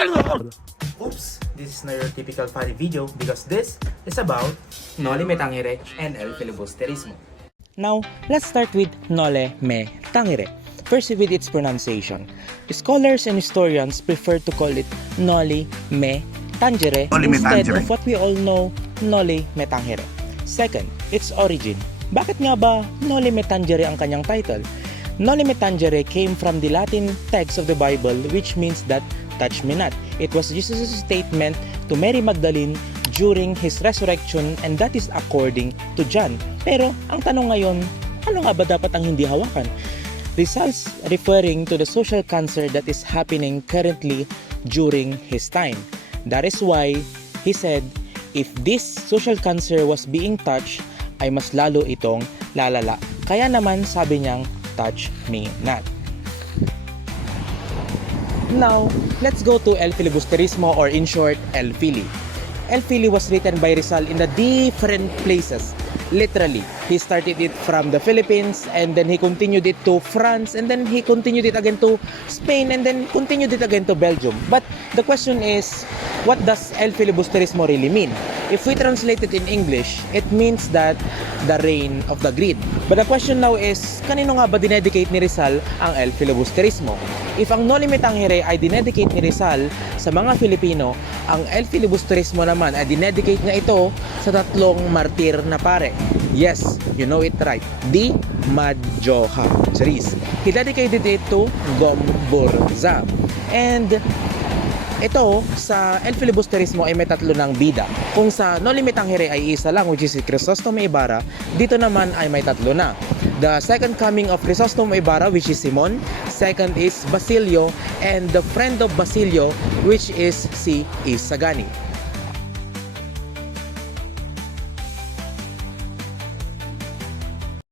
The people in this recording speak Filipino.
Oops, this is not your typical funny video because this is about Noli Me Tangere and El Filibusterismo. Now, let's start with Nole Me Tangere. First with its pronunciation. Scholars and historians prefer to call it Noli Me Tangere instead of what we all know, Noli Me Tangere. Second, its origin. Bakit nga ba Noli Me Tangere ang kanyang title? Noli Me Tangere came from the Latin text of the Bible which means that touch me not. It was Jesus' statement to Mary Magdalene during his resurrection and that is according to John. Pero ang tanong ngayon, ano nga ba dapat ang hindi hawakan? Results referring to the social cancer that is happening currently during his time. That is why he said, if this social cancer was being touched, ay mas lalo itong lalala. Kaya naman sabi niyang, touch me not. Now, let's go to El Filibusterismo or in short, El Fili. El Fili was written by Rizal in the different places. Literally, he started it from the Philippines and then he continued it to France and then he continued it again to Spain and then continued it again to Belgium. But the question is, what does El Filibusterismo really mean? If we translate it in English, it means that the reign of the greed. But the question now is, kanino nga ba dinedicate ni Rizal ang El Filibusterismo? If ang Noli Me Tangere ay dinedicate ni Rizal sa mga Filipino, ang El Filibusterismo naman ay dinedicate nga ito sa tatlong martir na pare. Yes, you know it right. Di Madjoha. Charis. He dedicated it to Gomburza. And ito, sa El Filibusterismo ay may tatlo ng bida. Kung sa Noli Me Tangere ay isa lang, which is si Crisostomo Ibarra, dito naman ay may tatlo na. The second coming of Crisostomo Ibarra, which is Simon. Second is Basilio, and the friend of Basilio, which is si Isagani.